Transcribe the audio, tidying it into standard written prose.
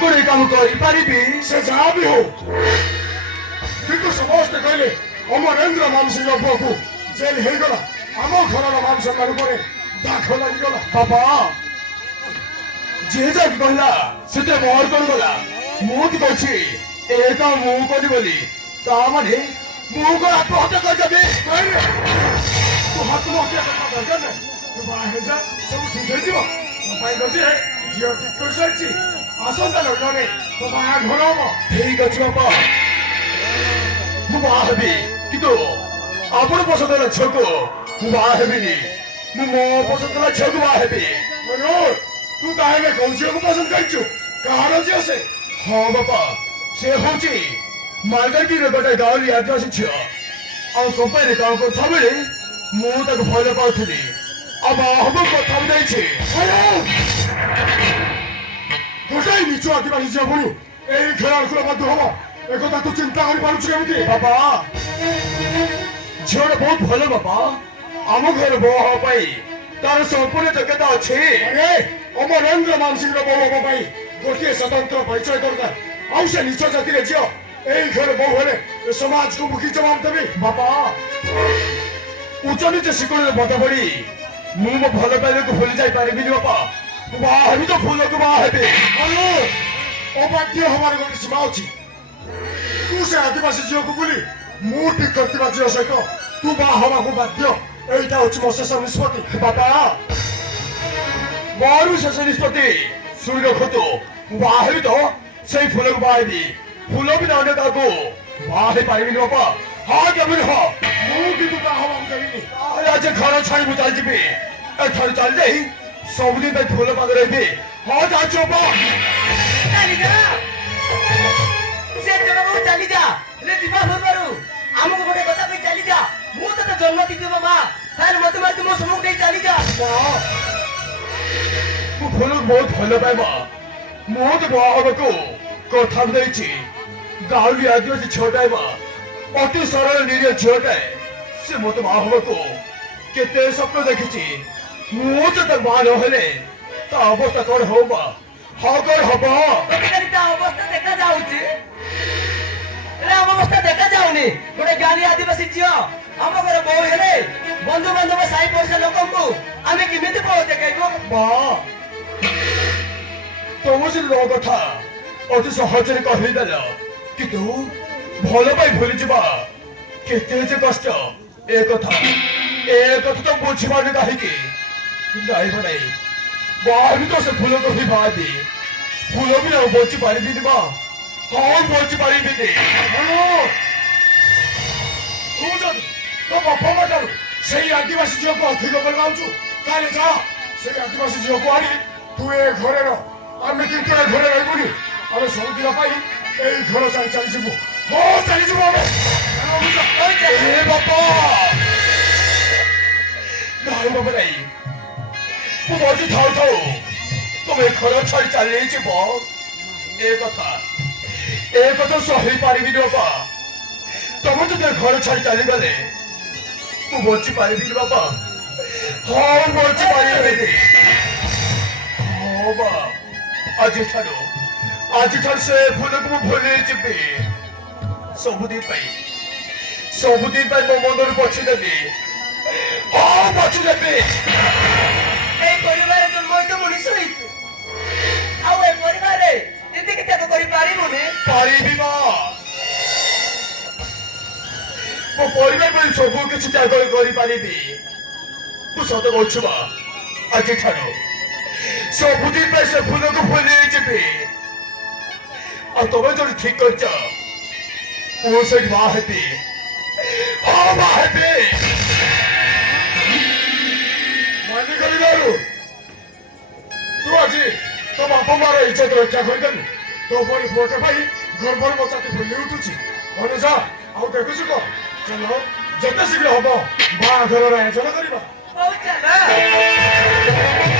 गोटे काम कर से जहाँ भी हो किंतु समस्ते कहले अमरेंद्र मान सिंह पुआ को जेल हो गला आम घर मान सम्मान पर दाग लगिगला बाबा जे जाक कहला से मोहर कर गला मुझे कही ए काम मु करी बोली ता माने मु को आत्महत्या कर जाबे तू हाथ में हत्या करना दरकार नहीं तू बाहर जा सब ठीक हो जीव मोबाइल गति है झील ठीक कर सारी आसंता लग्न तो बाहर घर हम ठीक अच्छे बाबा मु बाहबी किंतु आपण पसंद वाला झील को मु बाहबी मु मो पसंद वाला झील को बाहबी तू ताहे कौन झील को पसंद कर कहार झील से हाँ बाबा से हूँ मालकानगिरी गोटे गाँव आदिवासी झील आ कंपानी काम कर मुझे भल पाती अब हम कथा गोटाई नीचु आदिवासी झील पुणी यही खेल कूल मध्य हम एक तू चिंता कर पार्टी बाबा झील बहुत भल बाबा आम घर बो हाँ तार संपूर्ण योग्यता अच्छे अमरेंद्र मान सिंह बो हम गोटे स्वतंत्र परिचय दरकार आउ से नीच जाति झील यही घर बो हेले समाज को मुखी जवाब देवी बाबा उच्च नीच शिकड़ मत पड़ी मु मो भल पाइबा को भूली जाई पारिबी बापा बाहबी तो फूल को बाहबी अबाध्य हमारे गोटे सीमा अच्छी तू से आदिवासी झील को बोली मु ठीक करता झील सहित तू बाहवा को बाध्य एटा हूँ मो शेष निष्पत्ति बापा मोर शेष निष्पत्ति सूर्य खोतु बाहबी तो से फूल को बाहबी फूल भी ना को बाहे पारिबी बापा हाँ केबी हाँ मुझे तू बाहवा करी आज घर छाड़ी मुझे चल जी एथर चल जाई सबुदिन पे फूल पाग रही हाँ जा चोपा चली जा से जगह चली जा रे जीवा हो करू हमको गोटे कथा कहि चली जा मु तो जन्म दीदी बाबा तार मत मत मो समूह कहि चली जा मु फूल बहुत भल पाइबा मु तो बाहब को कथा देछि गाँव आदिवासी छोटाइबा अति सरल निरीह झीलटाए से मत बाहब को केते स्वप्न देखी मु तो मां नहेले ता अवस्था कौन होबा हाँ कौन हबा ता अवस्था देखा जाउची रे हम अवस्था देखा जाउनी गोटे गाली आदिवासी झील हम घर बो हेले बंधु बांधव साई पड़ोसा लोकन को आमे किमिति बो देखाइबो बा तुम से लो कथा अति सहजरे कहिदेल किंतु भल पाई भूली जा केते जे कष्ट ए कथा तो बुझीबानी कहीं नहीं भाई बाहर तो से फूल को ही बादी फूल भी ना बची पारि बा हाँ बची पारि तो बापा मटर से आदिवासी झील को अधिक कर पाऊँ ताले जा से आदिवासी झील को आनी तू ए घरे रह आम किंतु ए घरे रही आम सब दिन यही घर चली चली जीवु हाँ चली जीवु ए बापा नहीं बाबा नहीं तू बची थाउ थाउ तुम्हें घर छाड़ी चली जीव ए कथा सही पारि बापा तुम जो घर छाड़ी चली गले तू बची पारि बापा हाँ बची पारि हाँ बा आज से फूल को भूली जी सबुदिन मो मन बची देवी हाँ बची देवी ए परिवार जन्म तो मनुष्य होइछु आउ ए परिवार रे एते के त्याग करि पारिबोने पारिबी बा मो परिवार पर सब किसी त्याग करि पारिबी तू सत कहछु बा आज ठारो सबुदिन पे से फूल को भूली जी और तुम जो ठीक कर वो से माँ है हाँ माँ है मानी करी दारू तू आज तो बापा मार इज्जत रक्षा कर तो परी फोटे भाई घर पर बचाती फुली उठुची अनुजा आउ देखुछु को चलो जते शीघ्र हबो बाघर आयोजन करिबा हौ चला